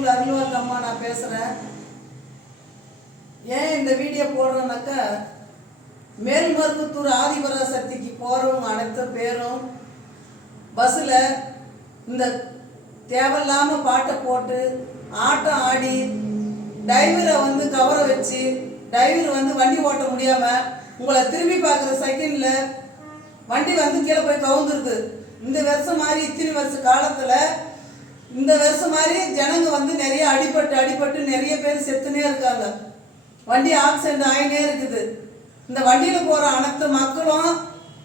உங்கள் அருள்வாக்கம்மா நான் பேசுகிறேன். ஏன் இந்த வீடியோ போடுறேன்னாக்கா, மேல்மருவத்தூர் ஆதிபராசக்திக்கு போகிறவங்க அனைத்து பேரும் பஸ்ஸில் இந்த தேவையில்லாமல் பாட்டை போட்டு ஆட்டம் ஆடி டிரைவரை கவரை வச்சு டிரைவர் வண்டி ஓட்ட முடியாமல் உங்களை திரும்பி பார்க்குற செகண்டில் வண்டி கீழே போய் கவுந்துருது. இந்த வருஷம் மாதிரி இத்தனை வருஷ காலத்தில் இந்த வருஷம் மாதிரி ஜனங்க நிறைய அடிபட்டு நிறைய பேர் செத்துனே இருக்காங்க. வண்டி ஆக்சிடென்ட் ஆகினே இருக்குது. இந்த வண்டியில் போகிற அனைத்து மக்களும்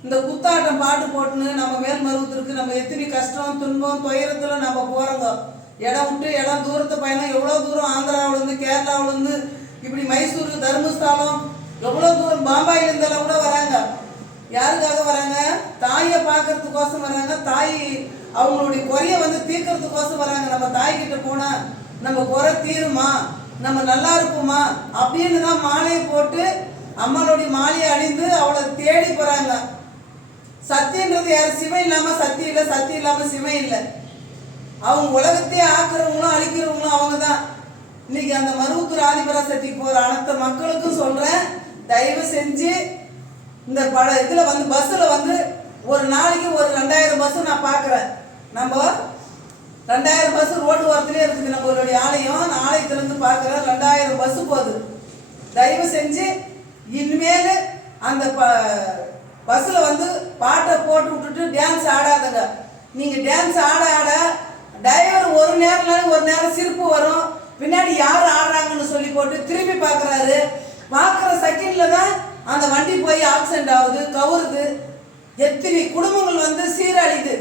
இந்த குத்தாட்டம் பாட்டு போட்டுன்னு நம்ம மேல்மருவத்தூருக்கு நம்ம எத்தனை கஷ்டம் துன்பம் துயரத்தில் நம்ம போகிறோங்க. இடம் விட்டு இடம் தூரத்து பயணம் எவ்வளோ தூரம் ஆந்திராவிலேருந்து கேரளாவிலேருந்து இப்படி மைசூர் தர்மஸ்தலம் எவ்வளோ தூரம் பாம்பாயிலேருந்தெல்லாம் கூட வராங்க. யாருக்காக வராங்க? தாயை பார்க்கறதுக்கோசம் வராங்க. தாய் அவங்களுடைய குறைய தீர்க்கறதுக்கோசம் வராங்க. நம்ம தாய்கிட்ட போனால் நம்ம குறை தீருமா, நம்ம நல்லா இருப்போமா அப்படின்னு தான் மாலையை போட்டு அம்மாளுடைய மாலையை அணிந்து அவளை தேடி போகிறாங்க. சத்தியன்றது யார்? சிவம் இல்லாமல் சத்தியம் இல்லை, சத்தியம் இல்லாமல் சிவம் இல்லை. அவங்க உலகத்தையே ஆக்குறவங்களும் அழிக்கிறவங்களும் அவங்க தான். இன்னைக்கு அந்த மருவத்தூர் ஆதிபராசக்திக்கு போகிற அனைத்து மக்களுக்கும் சொல்கிறேன், தயவு செஞ்சு இந்த இதில் பஸ்ஸில் ஒரு நாளைக்கு ஒரு 2000 பஸ்ஸு நான் பார்க்குறேன். நம்ம 2000 பஸ்ஸு ரோடு ஓரத்துலேயே இருக்குது. நம்மளுடைய ஆலயத்திலேருந்து பார்க்குறேன் 2000 பஸ்ஸு போகுது. தயவு செஞ்சு இனிமேல் அந்த பஸ்ஸில் பாட்டை போட்டு விட்டுட்டு டான்ஸ் ஆடாதுங்க. நீங்கள் டான்ஸ் ஆட டிரைவர் ஒரு நேரம் சிரிப்பு வரும். பின்னாடி யார் ஆடுறாங்கன்னு சொல்லி போட்டு திரும்பி பார்க்குறாரு. பார்க்குற செகண்டில் தான் அந்த வண்டி போய் ஆக்சிடென்ட் ஆகுது, கவுருது. எத்தனை குடும்பங்கள் சீரழிது.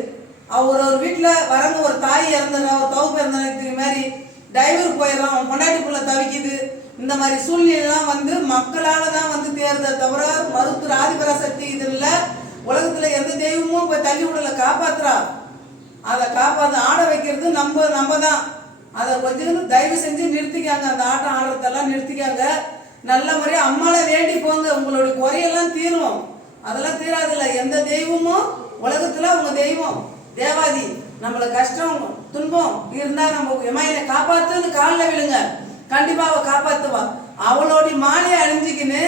ஒரு வீட்டில் வரங்க ஒரு தாய் இறந்தன, ஒரு தவுப்பு இறந்தன, இது மாதிரி டிரைவர் போயிடறான், அவன் பொண்டாட்டிக்குள்ளே தவிக்குது. இந்த மாதிரி சூழ்நிலைலாம் மக்களால் தான் தேர்தலை தவிர மருவத்தூர் ஆதிபராசக்தி இதில் உலகத்தில் எந்த தெய்வமும் போய் தள்ளி விடலை, காப்பாற்றுறா. அதை ஆட வைக்கிறது நம்ம தான். அதை கொஞ்சம் தயவு செஞ்சு நிறுத்திக்காங்க. அந்த ஆட்டம் ஆடுறதெல்லாம் நிறுத்திக்காங்க. நல்ல முறையாக அம்மாவை வேண்டி போங்க. உங்களுடைய குறையெல்லாம் தீரும். அதெல்லாம் தீராதில்லை. எந்த தெய்வமும் உலகத்தில் அவங்க தெய்வம் தேவாதி. நம்மளை கஷ்டம் துன்பம் இருந்தால் நம்ம எம்மாயினை காப்பாற்றுன்னு காலில் விழுங்க. கண்டிப்பாக அவள் காப்பாற்றுவா. அவளோடைய மாலையை அணிஞ்சிக்கின்னு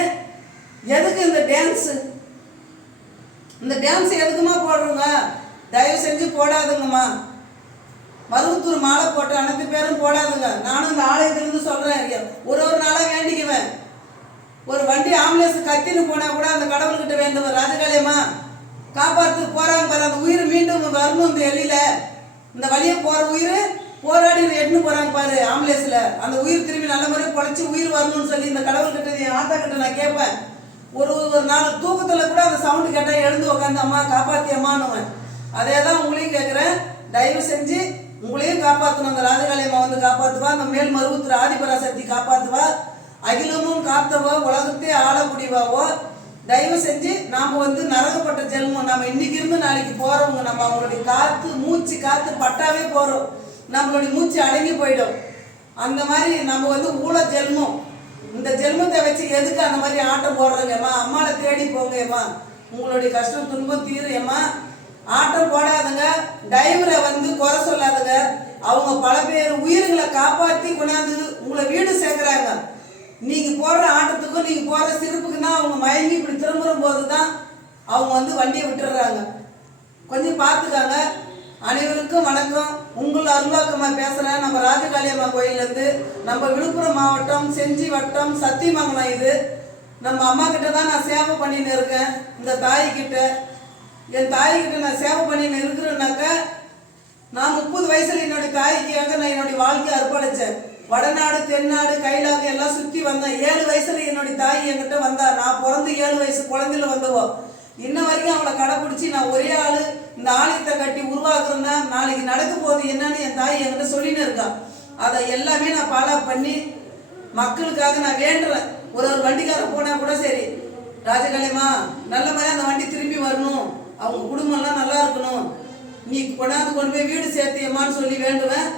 எதுக்கு இந்த டான்ஸு? இந்த டான்ஸ் எதுக்குமா போடுறோங்க? தயவு செஞ்சு போடாதுங்கம்மா. மருவத்தூர் மாலை போட்டு அனைத்து பேரும் போடாதுங்க. நானும் இந்த ஆலயத்திலிருந்து சொல்கிறேன், ஒரு நாளாக வேண்டிக்குவேன். ஒரு வண்டி ஆம்புலன்ஸ் கத்தின்னு போனால் கூட அந்த கடவுள்கிட்ட வேண்டுவேன், ராஜகாளியம்மா காப்பாற்று போகிறாங்க பாரு, அந்த உயிர் மீண்டும் வரணும். இந்த எல்லையில் இந்த வழியை போகிற உயிர் போராடி எட்டுன்னு போகிறாங்க பாரு ஆம்புலன்ஸில். அந்த உயிர் திரும்பி நல்ல முறையை பொழைச்சி உயிர் வரணும்னு சொல்லி இந்த கடவுள்கிட்ட என் ஆத்தா கிட்ட நான் கேட்பேன். ஒரு நாள் தூக்கத்தில் கூட அந்த சவுண்டு கேட்டால் எழுந்து உட்காந்து அம்மா காப்பாற்றியம்மான்னுவேன். அதே தான் உங்களையும் கேட்குறேன். தயவு செஞ்சு உங்களையும் காப்பாற்றணும். அந்த ராஜகாளியம்மா காப்பாற்றுவா. அந்த மேல்மருவத்தூர் ஆதிபராசக்தி காப்பாற்றுவா. அகிலமும் காத்தவோ உலகத்தையே ஆளக்கூடியவாவோ. தயவு செஞ்சு நாம் நரகப்பட்ட ஜென்மம். நம்ம இன்னைக்கு இருந்து நாளைக்கு போகிறவங்க. நம்ம அவங்களுடைய மூச்சு காற்று பட்டாவே போகிறோம். நம்மளுடைய மூச்சு அடங்கி போயிடும். அந்த மாதிரி நம்ம ஊழ ஜென்மம். இந்த ஜென்மத்தை வச்சு எதுக்கு அந்த மாதிரி ஆட்டம் போடுறோங்கம்மா? அம்மாவை தேடி போங்கம்மா. உங்களுடைய கஷ்டம் துன்பம் தீரும்மா. ஆட்டம் போடாதுங்க. டிரைவரை குறை சொல்லாதுங்க. அவங்க பல பேர் உயிர்களை காப்பாற்றி கொண்டாந்து உங்களை வீடு சேர்க்குறாங்க. நீங்கள் போடுற ஆட்டத்துக்கும் நீங்கள் போடுற சிரிப்புக்கு தான் அவங்க மயங்கி இப்படி திரும்புற போது தான் அவங்க வண்டியை விட்டுடுறாங்க. கொஞ்சம் பார்த்துக்காங்க. அனைவருக்கும் வணக்கம். உங்கள் அருள்வாக்கம்மா பேசுகிறேன். நம்ம ராஜகாளியம்மா கோயிலேருந்து, நம்ம விழுப்புரம் மாவட்டம் செஞ்சி வட்டம் சத்தியமங்கலம். இது நம்ம அம்மா கிட்ட தான் நான் சேவை பண்ணின்னு இருக்கேன். இந்த தாய்கிட்ட என் தாய்கிட்ட நான் சேவை பண்ணின்னு இருக்கிறேன்னாக்கா, நான் 30 வயசில் என்னுடைய தாய்க்காக நான் என்னுடைய வாழ்க்கையை அர்ப்பணித்தேன். வடநாடு தென்னாடு கைலாக எல்லாம் சுற்றி வந்தேன். 7 வயசில் என்னுடைய தாய் என்கிட்ட வந்தா. நான் பிறந்து 7 வயசு குழந்தையில வந்தவோம். இன்ன வரைக்கும் அவளை கடைப்பிடிச்சி நான் ஒரே ஆள் இந்த ஆலயத்தை கட்டி உருவாக்குறேன்னா நாளைக்கு நடக்க போகுது என்னன்னு என் தாய் என்கிட்ட சொல்லின்னு இருக்கா. அதை எல்லாமே நான் ஃபாலோ பண்ணி மக்களுக்காக நான் வேண்டுறேன். ஒரு வண்டிக்காரர் போனால் கூட சரி, ராஜகாளியம்மா நல்ல மாதிரி அந்த வண்டி திரும்பி வரணும், அவங்க குடும்பம்லாம் நல்லா இருக்கணும், நீ கொண்டாந்து கொண்டு போய் வீடு சேர்த்தியம்மான்னு சொல்லி வேண்டுவேன்.